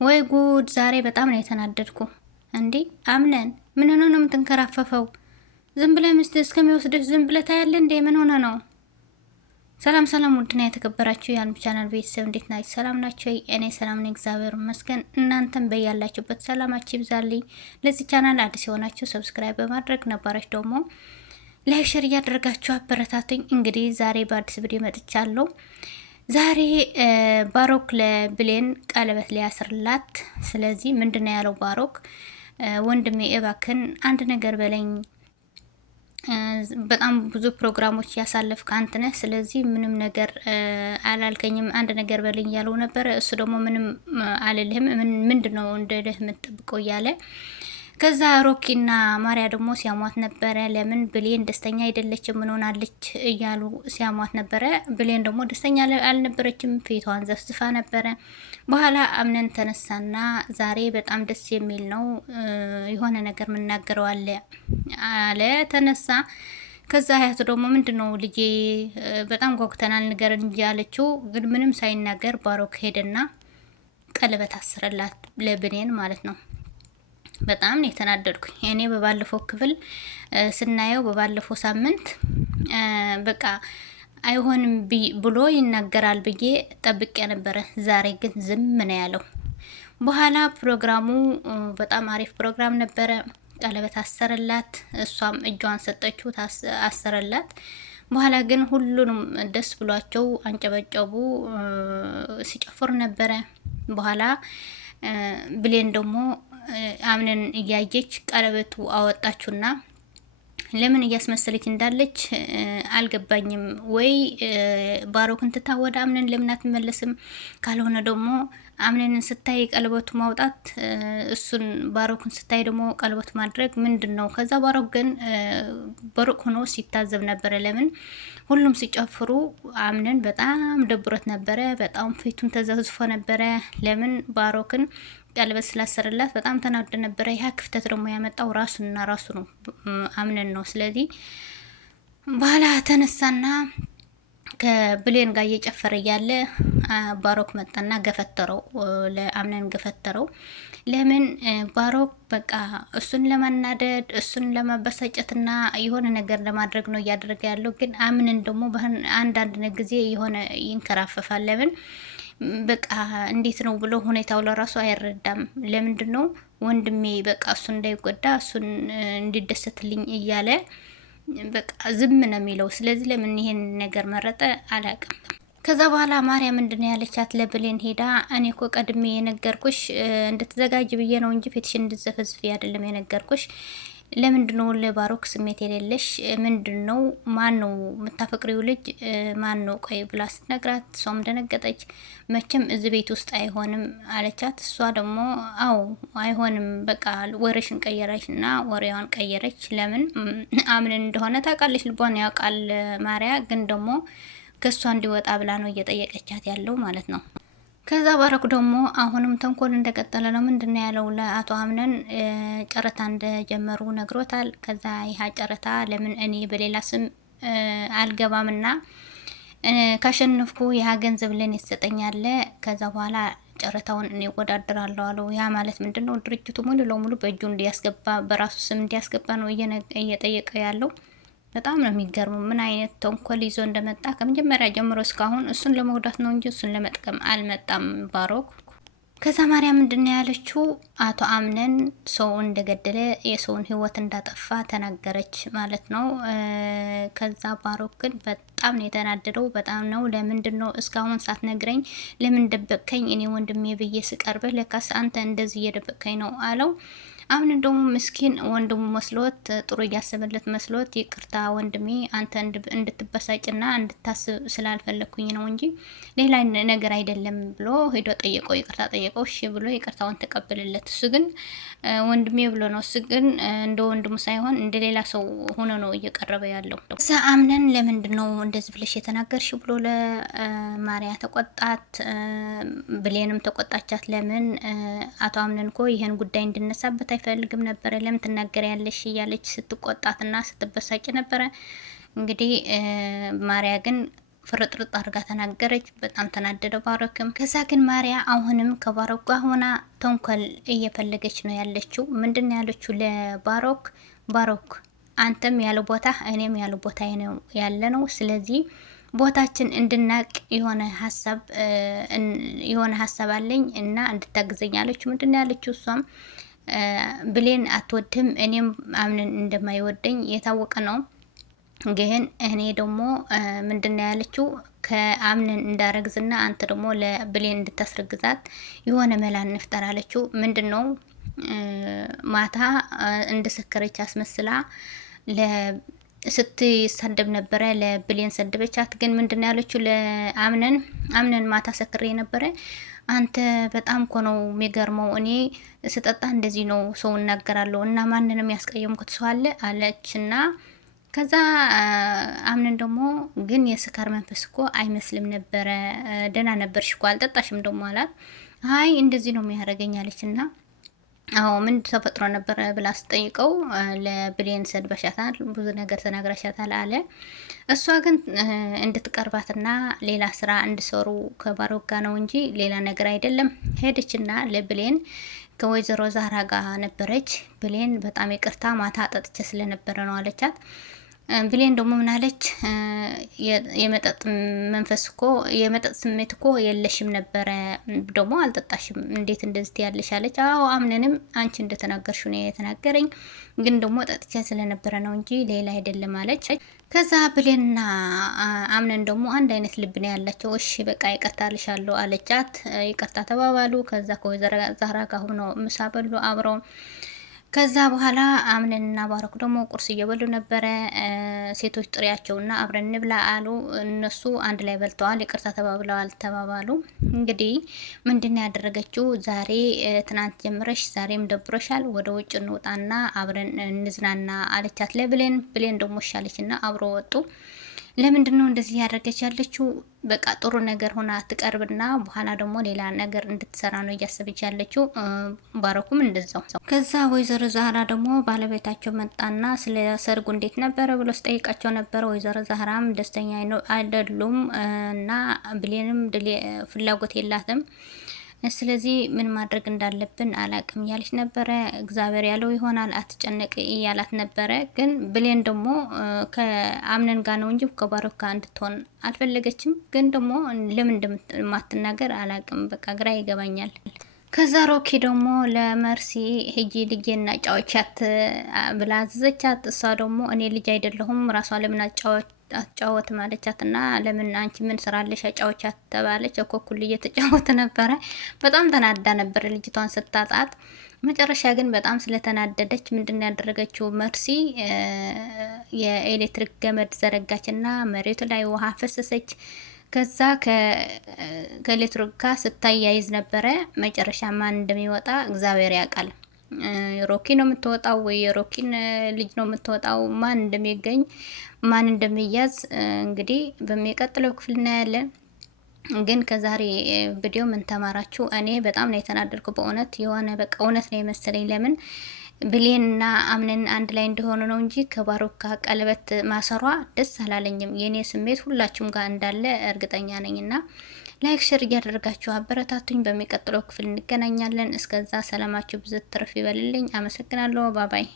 ወይ ጉድ! ዛሬ በጣም ነው የተናደድኩ። እንዴ አምነን ምን ሆነ ነው የምትንከራፈፈው? ዝም ብለህ ሚስት እስከሚወስድህ ዝም ብለህ ታያለህ እንዴ? ምን ሆነ ነው? ሰላም ሰላም፣ ውድና የተከበራችሁ የአልሚ ቻናል ቤተሰብ እንዴት ናችሁ? ሰላም ናችሁ? እኔ ሰላም ነኝ፣ እግዚአብሔር ይመስገን። እናንተም በያላችሁበት ሰላማችሁ ይብዛልኝ። ለዚህ ቻናል አዲስ የሆናችሁ ሰብስክራይብ በማድረግ ነባራች ደግሞ ላይክ ሼር እያደረጋችሁ አበረታቱኝ። እንግዲህ ዛሬ በአዲስ ቪዲዮ መጥቻለሁ። ዛሬ ባሮክ ለብሌን ቀለበት ሊያስርላት። ስለዚህ ምንድነው ያለው ባሮክ? ወንድሜ እባክን አንድ ነገር በለኝ፣ በጣም ብዙ ፕሮግራሞች ያሳለፍክ አንተ ነህ። ስለዚህ ምንም ነገር አላልከኝም፣ አንድ ነገር በለኝ ያለው ነበረ። እሱ ደግሞ ምንም አልልህም፣ ምንድነው እንደልህ የምትጠብቀው እያለ ከዛ ሮኪና ማሪያ ደግሞ ሲያሟት ነበረ። ለምን ብሌን ደስተኛ አይደለችም፣ ምን ሆናለች እያሉ ሲያሟት ነበረ። ብሌን ደግሞ ደስተኛ አልነበረችም፣ ፊቷን ዘፍዝፋ ነበረ። በኋላ አምነን ተነሳና ዛሬ በጣም ደስ የሚል ነው፣ የሆነ ነገር ምናገረው አለ ተነሳ። ከዛ አያቱ ደግሞ ምንድነው ልጄ በጣም ጓጉተናል ንገረን እንጂ አለችው። ግን ምንም ሳይናገር ባሮክ ሄደና ቀለበት አስረላት ለብሌን ማለት ነው። በጣም ነው የተናደድኩኝ። እኔ በባለፈው ክፍል ስናየው በባለፈው ሳምንት በቃ አይሆንም ብሎ ይናገራል ብዬ ጠብቄ ነበረ። ዛሬ ግን ዝም ነው ያለው። በኋላ ፕሮግራሙ በጣም አሪፍ ፕሮግራም ነበረ። ቀለበት አሰረላት፣ እሷም እጇን ሰጠችው፣ አሰረላት። በኋላ ግን ሁሉንም ደስ ብሏቸው አንጨበጨቡ፣ ሲጨፍሩ ነበረ። በኋላ ብሌን ደግሞ አምነን እያየች ቀለበቱ አወጣችሁና ለምን እያስመሰለች እንዳለች አልገባኝም። ወይ ባሮክን ትታ ወደ አምነን ለምን አትመለስም? ካልሆነ ደግሞ አምነንን ስታይ ቀለበቱ ማውጣት፣ እሱን ባሮክን ስታይ ደግሞ ቀለበቱ ማድረግ ምንድን ነው? ከዛ ባሮክ ግን በሩቅ ሆኖ ሲታዘብ ነበረ። ለምን ሁሉም ሲጨፍሩ አምነን በጣም ደብሮት ነበረ። በጣም ፊቱም ተዘዝፎ ነበረ። ለምን ባሮክን ቀለበት ስላሰረላት በጣም ተናደ ነበረ። ያ ክፍተት ደግሞ ያመጣው ራሱና ራሱ ነው፣ አምነን ነው። ስለዚህ በኋላ ተነሳና ከብሌን ጋር እየጨፈረ እያለ ባሮክ መጣና ገፈተረው፣ ለአምነን ገፈተረው። ለምን ባሮክ በቃ እሱን ለማናደድ እሱን ለማበሳጨትና የሆነ ነገር ለማድረግ ነው እያደረገ ያለው። ግን አምነን ደግሞ አንዳንድ ጊዜ የሆነ ይንከራፈፋል። ለምን በቃ እንዴት ነው ብሎ ሁኔታው ለራሱ አይረዳም። ለምንድን ነው ወንድሜ በቃ እሱ እንዳይጎዳ እሱን እንዲደሰትልኝ እያለ በቃ ዝም ነው የሚለው። ስለዚህ ለምን ይሄን ነገር መረጠ አላውቅም። ከዛ በኋላ ማርያም ምንድን ነው ያለቻት ለብሌን ሄዳ፣ እኔ እኮ ቀድሜ የነገርኩሽ እንድትዘጋጅ ብዬ ነው እንጂ ፊትሽን እንድትዘፈዝፊ አይደለም የነገርኩሽ። ለምንድነው ለባሮክ ስሜት የሌለሽ? ምንድነው? ማን ነው የምታፈቅሪው ልጅ ማን ነው? ቆይ ብላ ስትነግራት እሷም ደነገጠች። መቼም እዚህ ቤት ውስጥ አይሆንም አለቻት። እሷ ደግሞ አዎ አይሆንም በቃ ወሬሽን ቀየረች እና ወሬዋን ቀየረች። ለምን አምነን እንደሆነ ታውቃለች፣ ልቧን ያውቃል ማርያ። ግን ደግሞ ከሷ እንዲወጣ ብላ ነው እየጠየቀቻት ያለው ማለት ነው። ከዛ ባሮክ ደግሞ አሁንም ተንኮል እንደቀጠለ ነው። ምንድነው ያለው? ለአቶ አምነን ጨረታ እንደጀመሩ ነግሮታል። ከዛ ይህ ጨረታ ለምን እኔ በሌላ ስም አልገባምና ካሸነፍኩ ይህ ገንዘብ ለኔ ይሰጠኛል። ከዛ በኋላ ጨረታውን እኔ ወዳደራለሁ አለው። ያ ማለት ምንድነው? ድርጅቱ ሙሉ ለሙሉ በእጁ እንዲያስገባ፣ በራሱ ስም እንዲያስገባ ነው እየጠየቀ ያለው። በጣም ነው የሚገርመው ምን አይነት ተንኮል ይዞ እንደመጣ። ከመጀመሪያ ጀምሮ እስካሁን እሱን ለመጉዳት ነው እንጂ እሱን ለመጥቀም አልመጣም ባሮክ። ከዛ ማርያም ምንድነው ያለችው? አቶ አምነን ሰው እንደገደለ የሰውን ሕይወት እንዳጠፋ ተናገረች ማለት ነው። ከዛ ባሮክ ግን በጣም ነው የተናደደው። በጣም ነው። ለምንድን ነው እስካሁን ሳትነግረኝ ለምን ደበቅከኝ? እኔ ወንድሜ ብዬ ስቀርብህ ለካስ አንተ እንደዚህ እየደበቅከኝ ነው አለው። አሁን ደግሞ ምስኪን ወንድሙ መስሎት ጥሩ እያሰበለት መስሎት ይቅርታ ወንድሜ አንተ እንድትበሳጭና እንድታስብ ስላልፈለኩኝ ነው እንጂ ሌላ ነገር አይደለም ብሎ ሄዶ ጠየቀው። ይቅርታ ጠየቀው። እሺ ብሎ ይቅርታውን ተቀበለለት። እሱ ግን ወንድሜ ብሎ ነው። እሱ ግን እንደ ወንድሙ ሳይሆን እንደ ሌላ ሰው ሆኖ ነው እየቀረበ ያለው። እዛ አምነን ለምንድን ነው እንደዚህ ብለሽ የተናገርሽ ብሎ ለማርያ ተቆጣት። ብሌንም ተቆጣቻት። ለምን አቶ አምነን እኮ ይሄን ጉዳይ እንድነሳበት አይፈልግም ነበረ፣ ለምን ትናገሪያለሽ እያለች ስትቆጣትና ስትበሳጭ ነበረ። እንግዲህ ማርያ ግን ፍርጥርጥ አድርጋ ተናገረች። በጣም ተናደደ ባሮክም። ከዛ ግን ማርያ አሁንም ከባሮክ ጋር ሆና ተንኮል እየፈለገች ነው ያለችው። ምንድን ነው ያለችው ለባሮክ? ባሮክ አንተም ያለ ቦታ እኔም ያለ ቦታ ነው ያለ ነው። ስለዚህ ቦታችን እንድናቅ የሆነ ሀሳብ አለኝ እና እንድታግዘኝ አለችው። ምንድን ነው ያለችው እሷም ብሌን አትወድም፣ እኔም አምነን እንደማይወደኝ የታወቀ ነው። ግን እኔ ደግሞ ምንድን ነው ያለችው ከአምነን እንዳረግዝና አንተ ደግሞ ለብሌን እንድታስረግዛት የሆነ መላ እንፍጠር አለችው። ምንድን ነው ማታ እንደሰከረች አስመስላ ስትሳደብ ነበረ። ለብሌን ሰደበቻት። ግን ምንድን ያለችው ለአምነን ማታ ሰክሬ ነበረ፣ አንተ በጣም እኮ ነው የሚገርመው፣ እኔ ስጠጣ እንደዚህ ነው ሰው እናገራለሁ እና ማንንም ያስቀየምኩት ሰው አለ አለችና ከዛ አምነን ደግሞ ግን የስካር መንፈስ እኮ አይመስልም ነበረ፣ ደህና ነበርሽ እኮ አልጠጣሽም ደግሞ አላት። አይ እንደዚህ ነው የሚያደርገኝ አለችና አዎ ምን ተፈጥሮ ነበር ብላ ስጠይቀው ለብሌን ሰድበሻታል፣ ብዙ ነገር ተናግረሻታል አለ። እሷ ግን እንድትቀርባትና ሌላ ስራ እንዲሰሩ ከባሮክ ጋር ነው እንጂ ሌላ ነገር አይደለም። ሄደችና ለብሌን ከወይዘሮ ዛራ ጋር ነበረች። ብሌን በጣም ይቅርታ ማታ ጠጥቼ ስለነበረ ነው አለቻት። ብሌን ደግሞ ምናለች? የመጠጥ መንፈስ እኮ የመጠጥ ስሜት እኮ የለሽም ነበረ፣ ደግሞ አልጠጣሽም፣ እንዴት እንደዚህ ያለሽ አለች። አዎ አምነንም አንቺ እንደተናገርሽ ነው የተናገረኝ፣ ግን ደግሞ ጠጥቼ ስለነበረ ነው እንጂ ሌላ አይደለም አለች። ከዛ ብሌንና አምነን ደግሞ አንድ አይነት ልብ ነው ያላቸው። እሺ በቃ ይቅርታ ልሻለሁ አለቻት። ይቅርታ ተባባሉ። ከዛ ከወይዘሮ ዛራ ጋር ሆነው ምሳ በሉ አብረው። ከዛ በኋላ አምነንና ባሮክ ደግሞ ቁርስ እየበሉ ነበረ። ሴቶች ጥሪያቸውና አብረን እንብላ አሉ። እነሱ አንድ ላይ በልተዋል። ይቅርታ ተባባሉ። እንግዲህ ምንድነው ያደረገችው? ዛሬ ትናንት ጀምረሽ ዛሬም ደብሮሻል፣ ወደ ውጭ እንውጣና አብረን እንዝናና አለቻት ለብሌን። ብሌን ደግሞ ሻለችና አብሮ ወጡ። ለምንድን ነው እንደዚህ ያደረገች ያለችው? በቃ ጥሩ ነገር ሆና ትቀርብና በኋላ ደግሞ ሌላ ነገር እንድትሰራ ነው እያሰበች ያለችው። ባሮኩም እንደዛው። ከዛ ወይዘሮ ዛህራ ደግሞ ባለቤታቸው መጣና ስለ ሰርጉ እንዴት ነበረ ብሎ ስጠይቃቸው ነበረ። ወይዘሮ ዛህራም ደስተኛ አይደሉም እና ብሌንም ፍላጎት የላትም። ስለዚህ ምን ማድረግ እንዳለብን አላቅም እያለች ነበረ። እግዚአብሔር ያለው ይሆናል አትጨነቅ እያላት ነበረ። ግን ብሌን ደግሞ ከአምነን ጋር ነው እንጂ ከባሮክ ጋር እንድትሆን አልፈለገችም። ግን ደግሞ ለምን እንደማትናገር አላቅም። በቃ ግራ ይገባኛል። ከዛ ሮኪ ደግሞ ለመርሲ ሂጂ ልጄና ጫወቻት ብላ አዘዘቻት። እሷ ደግሞ እኔ ልጅ አይደለሁም ራሷ ለምን አጫወት ማለቻት እና ለምን አንቺ ምን ስራለሽ አጫወቻት ተባለች። እኮኩል እየተጫወተ ነበረ። በጣም ተናዳ ነበር ልጅቷን ስታጣት። መጨረሻ ግን በጣም ስለተናደደች ምንድን ያደረገችው መርሲ የኤሌክትሪክ ገመድ ዘረጋችና መሬቱ ላይ ውሃ ፈሰሰች። ከዛ ከኤሌክትሪክ ጋር ስታያይዝ ነበረ። መጨረሻ ማን እንደሚወጣ እግዚአብሔር ያውቃል። ሮኪ ነው የምትወጣው ወይ የሮኪን ልጅ ነው የምትወጣው? ማን እንደሚገኝ ማን እንደሚያዝ እንግዲህ በሚቀጥለው ክፍል እናያለን። ግን ከዛሬ ቪዲዮ ምን ተማራችሁ? እኔ በጣም ነው የተናደድኩ በእውነት የሆነ በቃ እውነት ነው የመሰለኝ። ለምን ብሌንና አምነን አንድ ላይ እንደሆኑ ነው እንጂ ከባሮክ ጋር ቀለበት ማሰሯ ደስ አላለኝም። የኔ ስሜት ሁላችሁም ጋር እንዳለ እርግጠኛ ነኝና ላይክ ሼር እያደረጋችሁ አበረታቱኝ። በሚቀጥለው ክፍል እንገናኛለን። እስከዛ ሰላማችሁ ብዝት ትርፍ ይበልልኝ። አመሰግናለሁ። ባባይ